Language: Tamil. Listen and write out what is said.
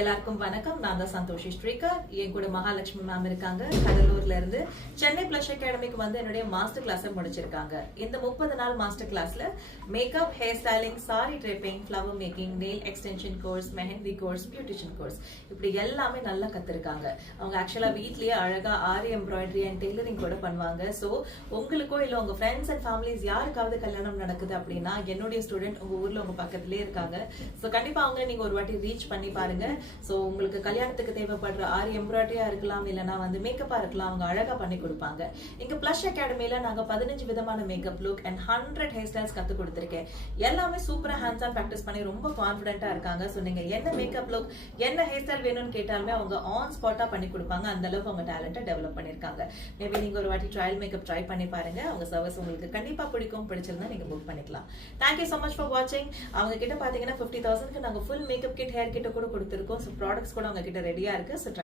எல்லாருக்கும் வணக்கம். நான் தான் சந்தோஷி ஸ்ரீகர். என் கூட மகாலட்சுமி மேம் இருக்காங்க. கடலூர்ல இருந்து சென்னை பிளஷ் அகாடமிக்கு வந்து என்னுடைய மாஸ்டர் கிளாஸ் முடிச்சிருக்காங்க. இந்த 30 நாள் மாஸ்டர் கிளாஸ்ல makeup, hair styling, sorry draping, flower making, nail extension course, mehndi course, beautician course இப்படி எல்லாமே நல்லா கத்துருக்காங்க. அவங்க ஆக்சுவலா வீட்லயே அழகா ஆரி எம்ப்ராய்டரி அண்ட் டெய்லரிங் கூட பண்ணுவாங்க. ஸோ உங்களுக்கோ இல்ல உங்க ஃப்ரெண்ட்ஸ் அண்ட் ஃபேமிலிஸ் யாருக்காவது கல்யாணம் நடக்குது அப்படின்னா என்னுடைய ஸ்டூடெண்ட் உங்க ஊர்ல உங்க பக்கத்துலயே இருக்காங்க. ஸோ கண்டிப்பா அவங்க நீங்க ஒரு வாட்டி ரீச் பண்ணி பாருங்க. சோ உங்களுக்கு கல்யாணத்துக்கு தேவைப்படுற ஆரி எம்ப்ராய்டரியா இருக்கலாம், இல்லனா வந்து மேக்கப்பா இருக்கலாம், அவங்க அழகா பண்ணி கொடுப்பாங்க. இங்க பிளஷ் அகாடமில நாங்க 15 விதமான makeup look and 100 hair styles கத்து கொடுத்திருக்கேன். எல்லாமே சூப்பரா ஹேண்ட்ஸ் ஆன் பிராக்டிஸ் பண்ணி ரொம்ப கான்ஃபிடென்ட்டா இருக்காங்க. சோ நீங்க என்ன மேக்கப் லுக், என்ன ஹேர் ஸ்டைல் வேணும்னு கேட்டாலுமே அவங்க ஆன் ஸ்பாட்டா பண்ணி கொடுப்பாங்க. அந்த அளவுக்கு அவங்க டேலண்ட்டை டெவலப் பண்ணிருக்காங்க. மேபி நீங்க ஒரு வாட்டி ட்ரையல் மேக்கப் ட்ரை பண்ணி பாருங்க. அவங்க சர்வீஸ் உங்களுக்கு கண்டிப்பா பிடிக்கும். பிடிச்சிருந்தா நீங்க புக் பண்ணிக்கலாம். Thank you so much for watching. அவங்க கிட்ட பாத்தீங்கன்னா 50,000க்கு நாங்க ஃபுல் மேக்கப் கிட், ஹேர் கிட்ட கூட கொடுத்திருக்கோம். ப்ராடக்ட்ஸ் கூட அவங்க கிட்ட ரெடியா இருக்கு.